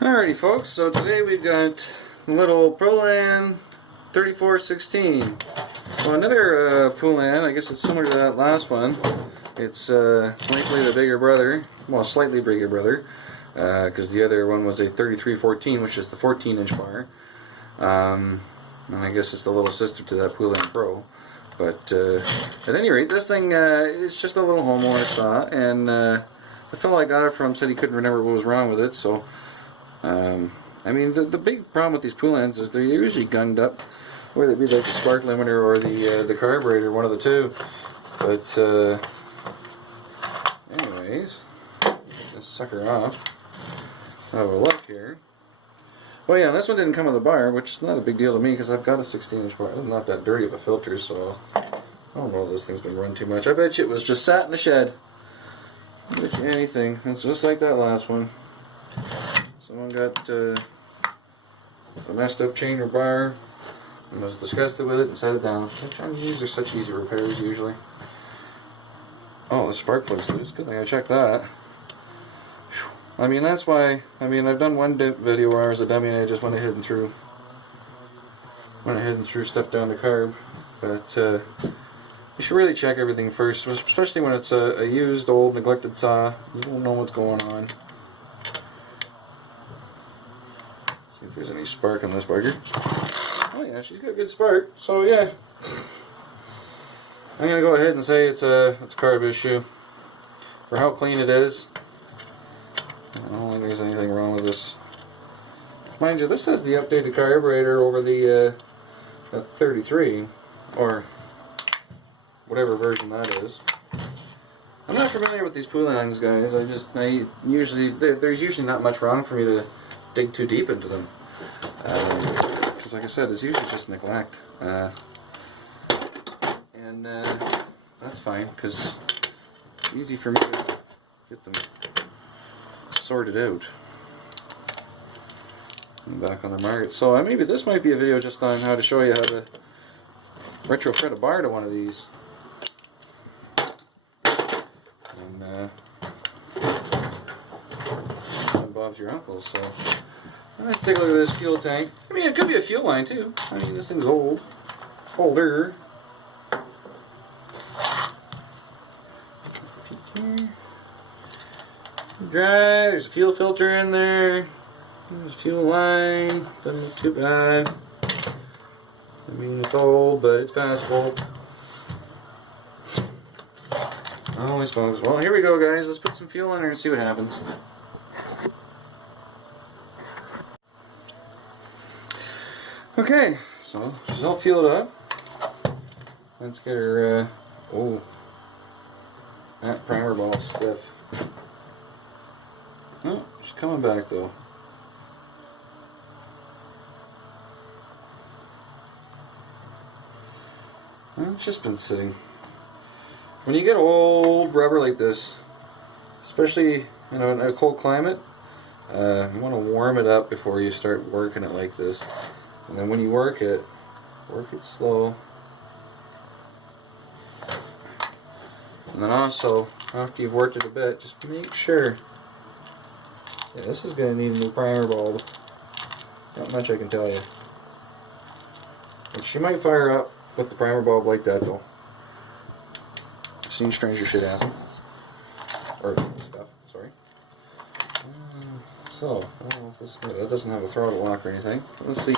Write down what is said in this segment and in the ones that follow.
Alrighty folks, so today we've got the little Poulan 3416. So another Poulan, I guess it's similar to that last one. It's likely the bigger brother, well slightly bigger brother, because the other one was a 3314, which is the 14-inch bar. And I guess it's the little sister to that Poulan Pro. But at any rate, this thing is just a little homeowner saw, and the fellow I got it from said he couldn't remember what was wrong with it, so I mean, the big problem with these Poulans is they're usually gunged up, whether it be like the spark limiter or the carburetor, one of the two. But anyways, this sucker off. Have a look here. Well, yeah, this one didn't come with a bar, which is not a big deal to me because I've got a 16-inch bar. It's not that dirty of a filter, so I don't know if this thing's been run too much. I bet you it was just sat in the shed. I bet you anything. It's just like that last one. Someone got a messed up chain or bar and was disgusted with it and set it down. These are such easy repairs usually. Oh, the spark plug's loose. Good thing I checked that. I mean, that's why. I mean, I've done one video where I was a dummy and I just went ahead and threw stuff down the carb. But you should really check everything first, especially when it's a used, old, neglected saw. You don't know what's going on. See if there's any spark on this bugger. Oh yeah, she's got a good spark. So yeah, I'm gonna go ahead and say it's a carb issue. For how clean it is, I don't think there's anything wrong with this. Mind you, this has the updated carburetor over the 33 or whatever version that is. I'm not familiar with these Poulans, guys. There's usually not much wrong for me to dig too deep into them, because like I said, it's usually just neglect, and that's fine because it's easy for me to get them sorted out and back on the market. So maybe this might be a video just on how to show you how to retrofit a bar to one of these, and Bob's your uncle. So let's take a look at this fuel tank. I mean, it could be a fuel line too. I mean, this thing's older. Dry. There's a fuel filter in there. There's a fuel line. Doesn't look too bad. I mean, it's old, but it's passable. Oh, I suppose. Well, here we go, guys. Let's put some fuel in there and see what happens. Okay, so she's all fueled up. Let's get her, oh, that primer ball stiff. Oh, she's coming back though. Well, it's just been sitting. When you get old rubber like this, especially in a cold climate, you want to warm it up before you start working it like this. And then when you work it slow. And then also, after you've worked it a bit, just make sure. Yeah, this is going to need a new primer bulb. Not much I can tell you. But she might fire up with the primer bulb like that though. I've seen stranger shit happen. Or stuff, sorry. So, I don't know if this, that doesn't have a throttle lock or anything. Let's see.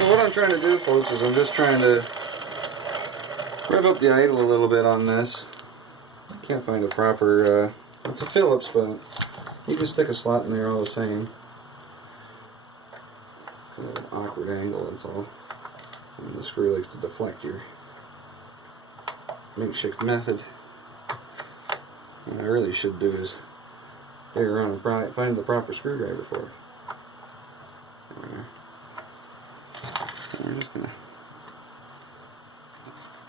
So what I'm trying to do, folks, is I'm just trying to rev up the idle a little bit on this. Can't find a proper, it's a Phillips, but you can stick a slot in there all the same. Kind of an awkward angle, that's all. And the screw likes to deflect your makeshift method. What I really should do is dig around and find the proper screwdriver for it. We're just gonna,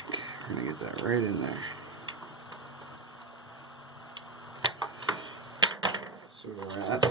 okay, we're gonna get that right in there. See where we're at.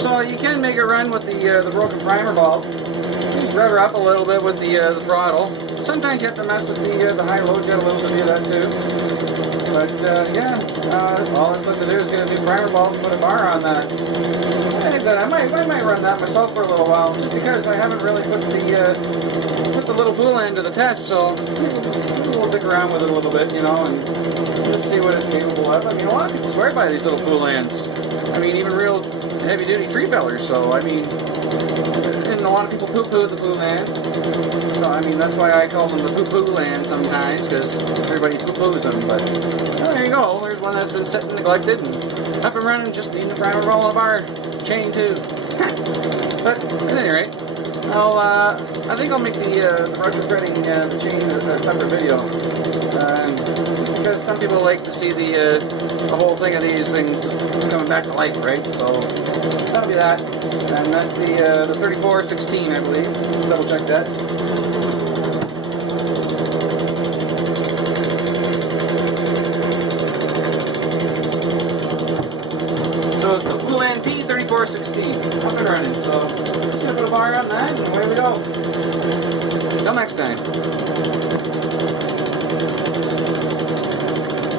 So you can make it run with the broken primer bulb. Just rev her up a little bit with the throttle. Sometimes you have to mess with the high load jet a little bit of that too. But yeah, all that's left to do is get a new primer bulb and put a bar on that. Like I said, I might run that myself for a little while, just because I haven't really put the little Poulan to the test. So we'll dig around with it a little bit, you know, and just see what it's capable of. I mean, a lot of people swear by these little Poulans. I mean, even real heavy-duty tree fellers. So I mean, and a lot of people poo-poo the Poulan. So I mean, that's why I call them the poo-Poulan sometimes, because everybody poo-poos them. But there you go. There's one that's been sitting neglected and up and running, just needing a primer roll of our chain too. But at any rate, I think I'll make the retrofitting the chain a separate video, because some people like to see the whole thing of these things coming back to life, right? So that'll be that, and that's the 3416, I believe. Double check that. So it's the Poulan P3416 up and running. So just gonna put a bar on that, and away we go. Till next time.